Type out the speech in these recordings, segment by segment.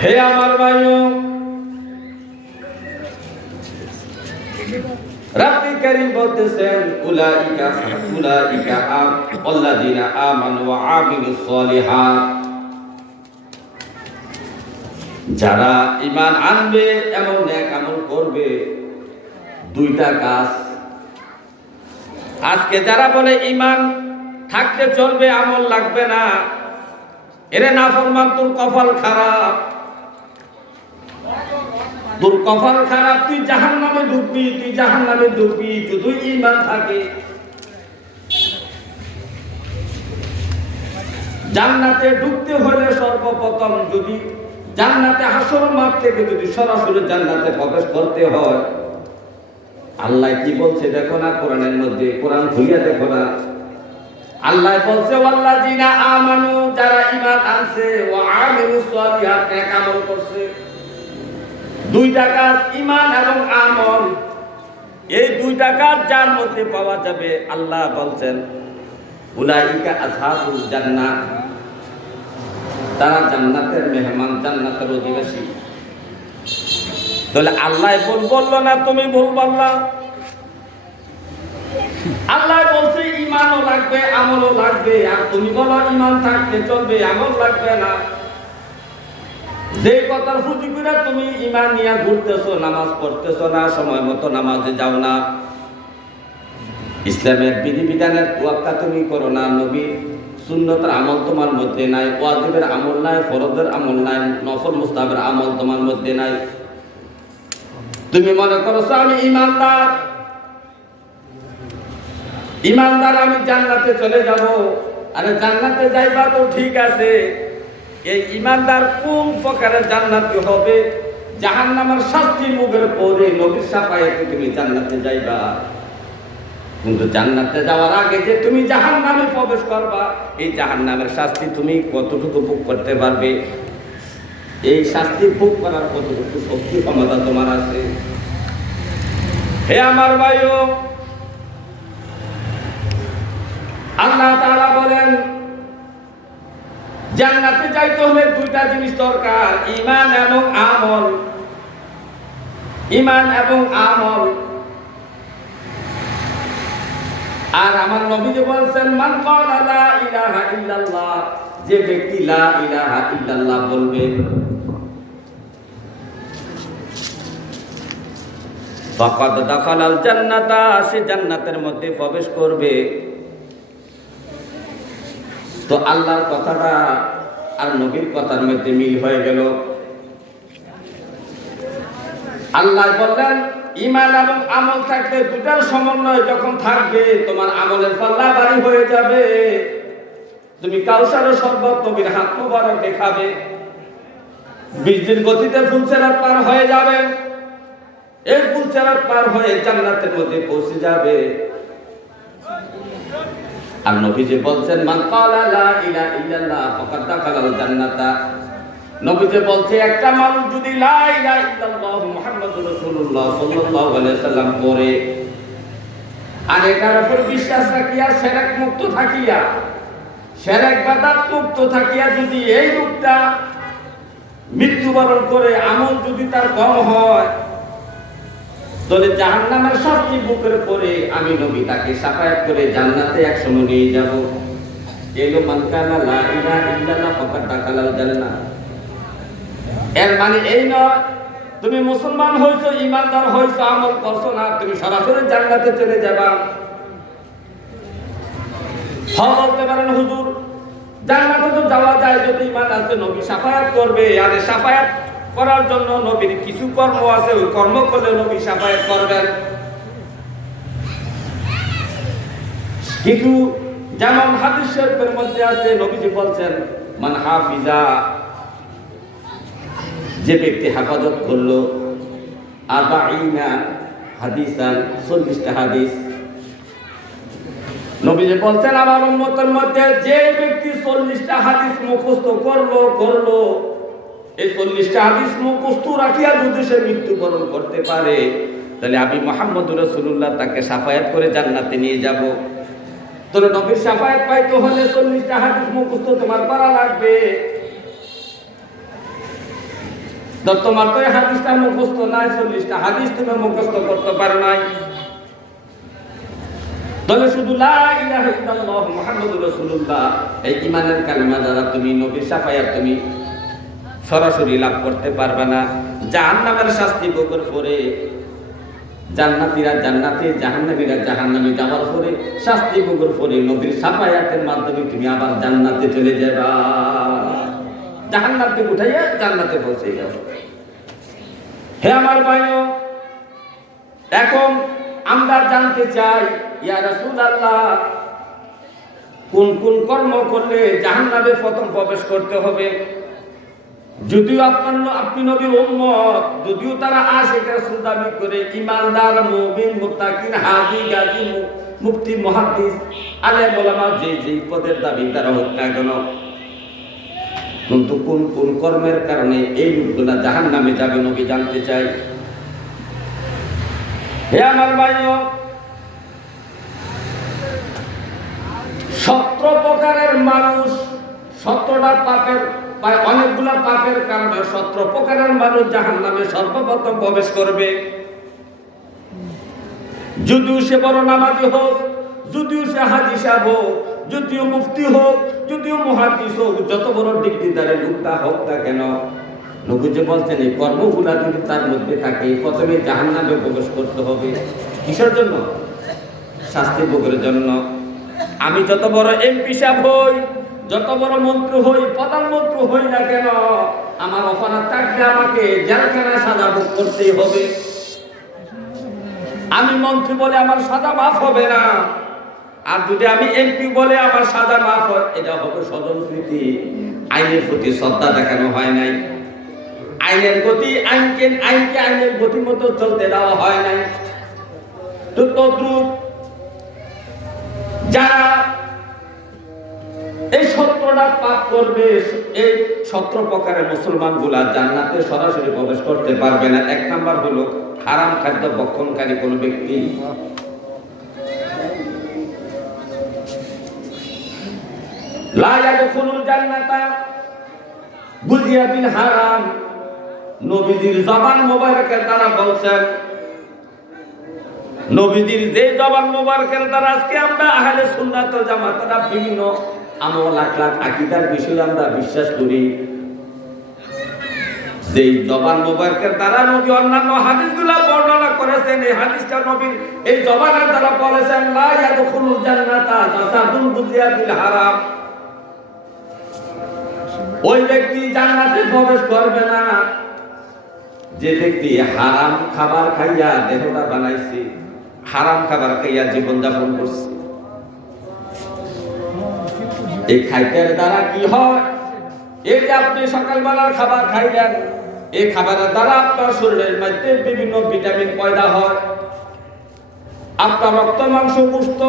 হে আমার ভাইও, রাব্বি কারীম বলতেছেন, উলাইকা উলাইকা আল্লাযিনা আমানু ওয়া আমিলুস সলিহাত। যারা ঈমান আনবে এমন নেক আমল করবে, দুইটা কাজ। আজকে যারা বলে ঈমান, থাকতে চলবে, আমল লাগবে না এরে নাফরমান তোর কপাল খারাপ। তোর কপাল খারাপ, তুই জাহান নামে ঢুকবি তুই জাহান নামে ঢুকবি শুধু ইমান থাকে। জান্নাতে ঢুকতে হলে সর্বপ্রথম যদি জান্নাতে হাসর মাঠ থেকে যদি সরাসরি জান্নাতে প্রবেশ করতে হয়, আল্লাহ কি বলছে? দেখো না কোরআনের মধ্যে, কোরআন খুলিয়া দেখো না। আল্লাহ বলছে, ওয়াল্লাযিনা আমানু যারা ঈমান আনছে, ওয়া আমিলুস সলিহাত নেক আমল করছে। দুইটা কাজ, ঈমান এবং আমল। এই দুইটা কাজ যার মধ্যে পাওয়া যাবে, আল্লাহ বলছেন, উলাইকা আসহাবুল জান্নাত তারা জান্নাতের মেহমান, জান্নাতের অধিবাসী। তাহলে আল্লাহ ভুল বলল না, তুমি ভুল বললা? আল্লাহ বলছে ইমানও লাগবে, আমলও লাগবে। আর তুমি বলো ইমান থাকতে চলবে, আমল লাগবে না। যে কথার ফুটি করে তুমি ইমান নিয়ে ঘুরতেছো, নামাজ পড়তেছো না, সময় মতো নামাজে যাও না। ইসলামের বিধিবিধানের তোয়াক্কা তুমি করো না, নবী সুন্নতের আমল তোমার মধ্যে নাই, ওয়াজিবের আমল নাই, ফরজের আমল নাই, নফল মুস্তাবের আমল তোমার মধ্যে নাই। তুমি মনে করছ আমি ইমানদার ইমানদার, আমি জান্নাতে চলে যাব। আরে জান্নাতে যাইবা তো ঠিক আছে। এই ইমানদার কোন প্রকারের জান্নাতি হবে? জাহান নামের শাস্তি মুখের পরে নবীর সাফায়াতে তুমি জান্নাতে যাইবা। কিন্তু জান্নাতে যাওয়ার আগে যে তুমি জাহান নামে প্রবেশ করবা, এই জাহান নামের শাস্তি তুমি কতটুকু ভোগ করতে পারবে? এই শাস্তি ভোগ করার কতটুকু শক্তি ক্ষমতা তোমার আছে? হে আমার ভাইও আল্লাহ তাআলা বলেন, জান্নাতে যাইতে হলে দুইটা জিনিস দরকার, ঈমান এবং আমল। ঈমান এবং আমল। আর আমার নবী যে বলছেন, মান ক্বালা লা ইলাহা ইল্লাল্লাহ যে ব্যক্তি লা ইলাহা ইল্লাল্লাহ বলবে। ফাকাদ দাখালাল জান্নাতা, সে জান্নাতের মধ্যে প্রবেশ করবে। তো আল্লাহর কথাটা আর নবীর কথার মধ্যে মিল হয়ে গেল। আল্লাহ বললেন ইমান এবং আমল থাকলে দুটার সমন্বয় যখন থাকবে, তোমার আমলের পাল্লা বাড়ি হয়ে যাবে। তুমি কাউসারের শরবত, নবীর হাত মোবারক দেখাবে। বৃষ্টির গতিতে ফুলসেরাত পার হয়ে যাবে। এই ফুলসেরাত পার হয়ে জান্নাতের মধ্যে পৌঁছে যাবে। আর নবীজি বলছেন, মান লা ইলাহা ইল্লাল্লাহ, ফাকাদ জান্নাতা। বলছে, একটা মানুষ যদি লা ইলাহা ইল্লাল্লাহ মুহাম্মাদুর রাসূলুল্লাহ সাল্লাল্লাহু আলাইহি পড়ে আর এটার উপর বিশ্বাস রাখিয়া শিরক মুক্ত থাকিয়া শিরক বাদাত মুক্ত থাকিয়া যদি এই লোকটা মৃত্যুবরণ করে, আমল যদি তার কম হয় তাহলে জাহান্নামের শাস্তি বুকের পরে আমি নবী তাকে সাফায়াত করে জান্নাতে একসময় নিয়ে যাব। এলো মানকানা লা ইলাহা ইল্লাল্লাহ ফাকাদ দাখালাল জান্নাহ। এর মানে এই নয়, তুমি মুসলমান হইছো ইমানদার হইছো আমল করছ না, তুমি সরাসরি জান্নাতে চলে যাবা। হ্যাঁ বলতে পারেন হুজুর, জান্নাতে তো যাওয়া যায় যদি ইমান আছে নবী সাফায়াত করবে। আর সাফায়াত করার জন্য নবীর কিছু কর্ম আছে, ওই কর্ম করলে নবী সাফায়াত করবেন। কিছু যেমন হাদিস শরীফের মধ্যে আছে, নবীজি বলছেন, মান হাফিজা যে ব্যক্তি হেফাজত করল, আরবাঈনা হাদিসান, চল্লিশটা হাদিস। নবীজি বলছেন, আমার উম্মতের মধ্যে যে ব্যক্তি চল্লিশটা হাদিস মুখস্থ করল করল এই চল্লিশটা হাদিস মুখস্থ রাখিয়া যদি সে মৃত্যুবরণ করতে পারে, তাহলে আমি মোহাম্মদ রসুল্লাহ তাকে সাফায়াত করে জান্নাতে নিয়ে যাব। তোর নবীর সাফায়াত পাইতে হলে চল্লিশটা হাদিস মুখস্থ তোমার করা লাগবে। তোমার তো হাদিসটা মুখস্থ নাই, চল্লিশটা হাদিস তুমি মুখস্থ করতে পারো নাই। তাহলে শুধু ইল্লাল্লাহ মুহাম্মাদুর এই ঈমানের কালিমা দ্বারা তুমি নবীর শাফায়াত তুমি সরাসরি লাভ করতে পারবে না। জাহান্নামের শাস্তি ভোগের পরে জান্নাতীরা জান্নাতে, জাহান্নামীরা জাহান্নামে যাওয়ার পরে শাস্তি ভোগের পরে নবীর সাফায়াতের মাধ্যমে তুমি আবার জান্নাতে চলে যাবা। জাহান্নাতে উঠাইয়া জান্নাতে পৌঁছে যাও। হে আমার ভাইও, এখন আমরা জানতে চাই, ইয়া রাসূলুল্লাহ, কোন কোন কর্ম করলে জাহান্নামে প্রথম প্রবেশ করতে হবে? যদিও আপনার আপনি নবীর উম্মত, যদিও তারা আসে রাসূল দাবি করে, ইমানদার, মুমিন, মুত্তাকিন, হাজি, গাজী মুফতি, মুহাদ্দিস, আলেম, ওলামা, যে যে পদের দাবি তারা হোক না কেন। কিন্তু কোন কোন কর্মের কারণে এই লোকগুলা জাহান নামে যাবে নবী জানতে চাই হে আমার ভাইও, সত্র প্রকারের মানুষ সতেরোটা পাপের বা অনেকগুলা পাপের কারণে সতেরো প্রকারের মানুষ জাহান নামে সর্বপ্রথম প্রবেশ করবে। যদিও সে বড় নামাজি হোক, যদিও সে হাজি হোক, যদিও মুফতি হোক, যদিও মহাদিস হোক, যত বড় ডিগ্রিদারে লোকটা হোক না কেন, নবীজি বলছেন, এই কর্মগুলা যদি তার মধ্যে থাকে, প্রথমে জাহান নামে প্রবেশ করতে হবে। কিসের জন্য? শাস্তি ভোগের জন্য। আমি যত বড় এমপি সাহেব হই যত বড় মন্ত্রী হই প্রধানমন্ত্রী হই না কেন, আমার অপরাধ থাকলে আমাকে জেলখানায় সাজা ভোগ করতেই হবে। আমি মন্ত্রী বলে আমার সাজা মাফ হবে না। আর যদি আমি এমপি বলে আমার সাজা মাফ হয়, এটা হবে স্বজন স্মৃতি আইনের প্রতি শ্রদ্ধা দেখানো হয় নাই। আইনের গতি আইনকে আইনকে আইনের গতি মতো চলতে দেওয়া হয় নাই। তো তদ্রুপ যারা এই সত্রটা পাপ করবে, এই সত্র প্রকারের মুসলমানগুলা জান্নাতে সরাসরি প্রবেশ করতে পারবে না। এক নাম্বার হলো হারাম খাদ্য ভক্ষণকারী কোন ব্যক্তি। বুজিয়া বিল হারাম। নবীজির জবান মোবারকের দ্বারা বলছেন, নবীজির যে জবান মোবারকের দ্বারা আজকে আমরা আহলে সুন্নাত জামাতরা বিভিন্ন আমল লাখ লাখ আকীদার বিষয়ে আমরা বিশ্বাস করি। যেই জবান মোবারকের দ্বারা নবী অন্যান্য হাদিসগুলা বর্ণনা করেছেন, এই হাদিসটা নবীর এই জবানের দ্বারা বলেছেন, লা ইয়াদখুলুল জান্নাতা জাসাদুন বুজিয়া বিল হারাম। ওই ব্যক্তি জান্নাতে প্রবেশ করবে না। যে ব্যক্তি হারাম খাবার খাইয়া দেহটা বানাইছে, হারাম খাবার খাইয়া জীবন যাপন করছে। এই খাইতের দ্বারা কি হয়? এই যে আপনি সকালবেলার খাবার খাইলেন, এই খাবারের দ্বারা আপনার শরীরের মধ্যে বিভিন্ন ভিটামিন পয়দা হয়। আপনার রক্ত, মাংস, পুষ্ট,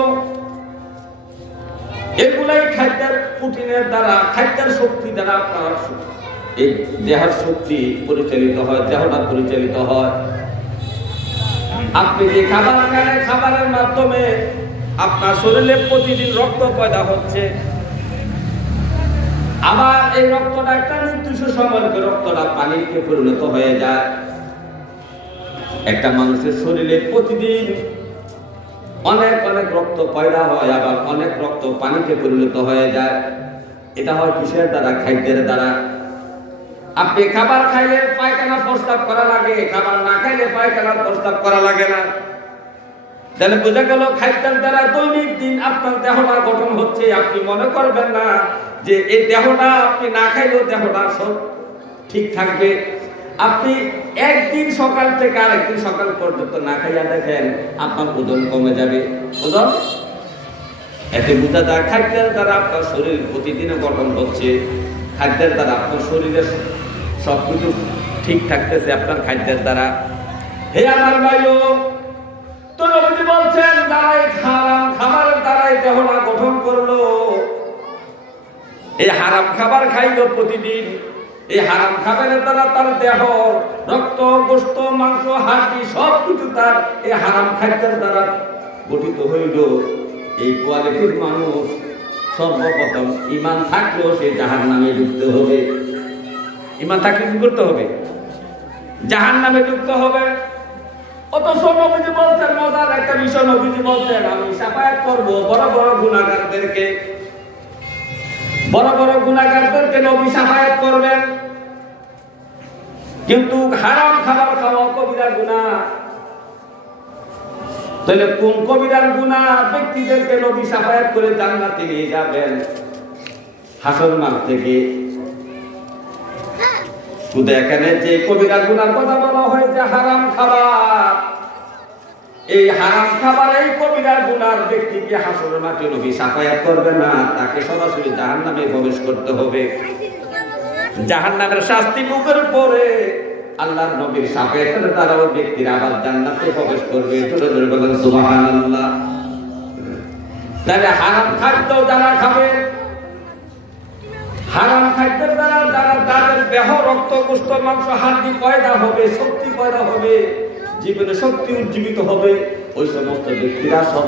এগুলাই খাদ্যের প্রোটিনের দ্বারা, খাদ্যের শক্তি দ্বারা আপনার এই দেহের শক্তি পরিচালিত হয়, দেহটা পরিচালিত হয়। আপনি যে খাবার খান খাবারের মাধ্যমে আপনার শরীরে প্রতিদিন রক্ত পয়দা হচ্ছে। আবার এই রক্তটা একটা নির্দিষ্ট সময়ের রক্তটা পানিতে পরিণত হয়ে যায়। একটা মানুষের শরীরে প্রতিদিন অনেক অনেক রক্ত পয়দা হয়, আবার অনেক রক্ত পানিতে পরিণত হয়ে যায়। এটা হয় কিসের দ্বারা? খাদ্যের দ্বারা। আপনি খাবার খাইলে পায়খানা প্রস্তাব করা লাগে, খাবার না খাইলে পায়খানা প্রস্তাব করা লাগে না। তাহলে বোঝা গেল খাদ্যের দ্বারা দৈনিক দিন আপনার দেহটা গঠন হচ্ছে, আপনি মনে করবেন না যে এই দেহটা আপনি না খাইলেও দেহটা সব ঠিক থাকবে। আপনি একদিন সকাল থেকে আরেকদিন সকাল পর্যন্ত না খাইয়া দেখেন আপনার ওজন কমে যাবে। ওজন? এতে বোঝা যায় খাদ্যের দ্বারা আপনার শরীর প্রতিদিনে গঠন হচ্ছে, খাদ্যের দ্বারা আপনার শরীরের সব কিছু ঠিক থাকতেছে আপনার খাদ্যের দ্বারা। হে আমার ভাইও তো নবীজি বলছেন যারা এই হারাম খাবারের দ্বারাই দেহটা গঠন করল। এই হারাম খাবার খাইলো প্রতিদিন। এই হারাম খাবারের দ্বারা তার দেহ, রক্ত গোস্ত মাংস, হাড্ডি সব কিছু তার এই হারাম খাদ্যের দ্বারা গঠিত হইল। এই কোয়ালিটির মানুষ সর্বপ্রথম ইমান থাকলেও সে জাহার নামে ঢুকতে হবে। ইমান থাকলে কি করতে হবে? জাহান নামে ঢুকতে হবে। অথচ নবীজি বলছেন, মজার একটা বিষয় নবীজি বলছেন, আমি সাফায়াত করব, বড় বড় গুণাগারদেরকে বড় বড় গুণাগারদেরকে নবী সাফায়াত করবেন। কিন্তু হারাম খাবার খাওয়া কবিরা গুণা তাহলে কোন কবিরার গুণা ব্যক্তিদেরকে নবী সাফায়াত করে জান্নাতে নিয়ে যাবেন। হাসন মাঠ থেকে। শুধু এখানে যে কবিরা গুনার কথা বলা হয়েছে, হারাম খাবার। এই হারাম খাবার এই কবিরার গুনার ব্যক্তিকে হাসর মাঠে নবী সাফায়াত করবে না, তাকে সরাসরি জাহান নামে প্রবেশ করতে হবে। জাহান নামের শাস্তি মুখের পরে আল্লাহর নবীর সাফায়াতের দ্বারাও ব্যক্তিরা আবার জান্নাতে প্রবেশ করবে। ধরে বলেন তাহলে হারাম খাদ্য যারা খাবে, হারাম খাদ্যের দ্বারা যারা তাদের দেহ, রক্ত কুষ্ঠ মাংস হাড্ডি পয়দা হবে, শক্তি পয়দা হবে জীবনে শক্তি উজ্জীবিত হবে ওই সমস্ত ব্যক্তিরা সর্ব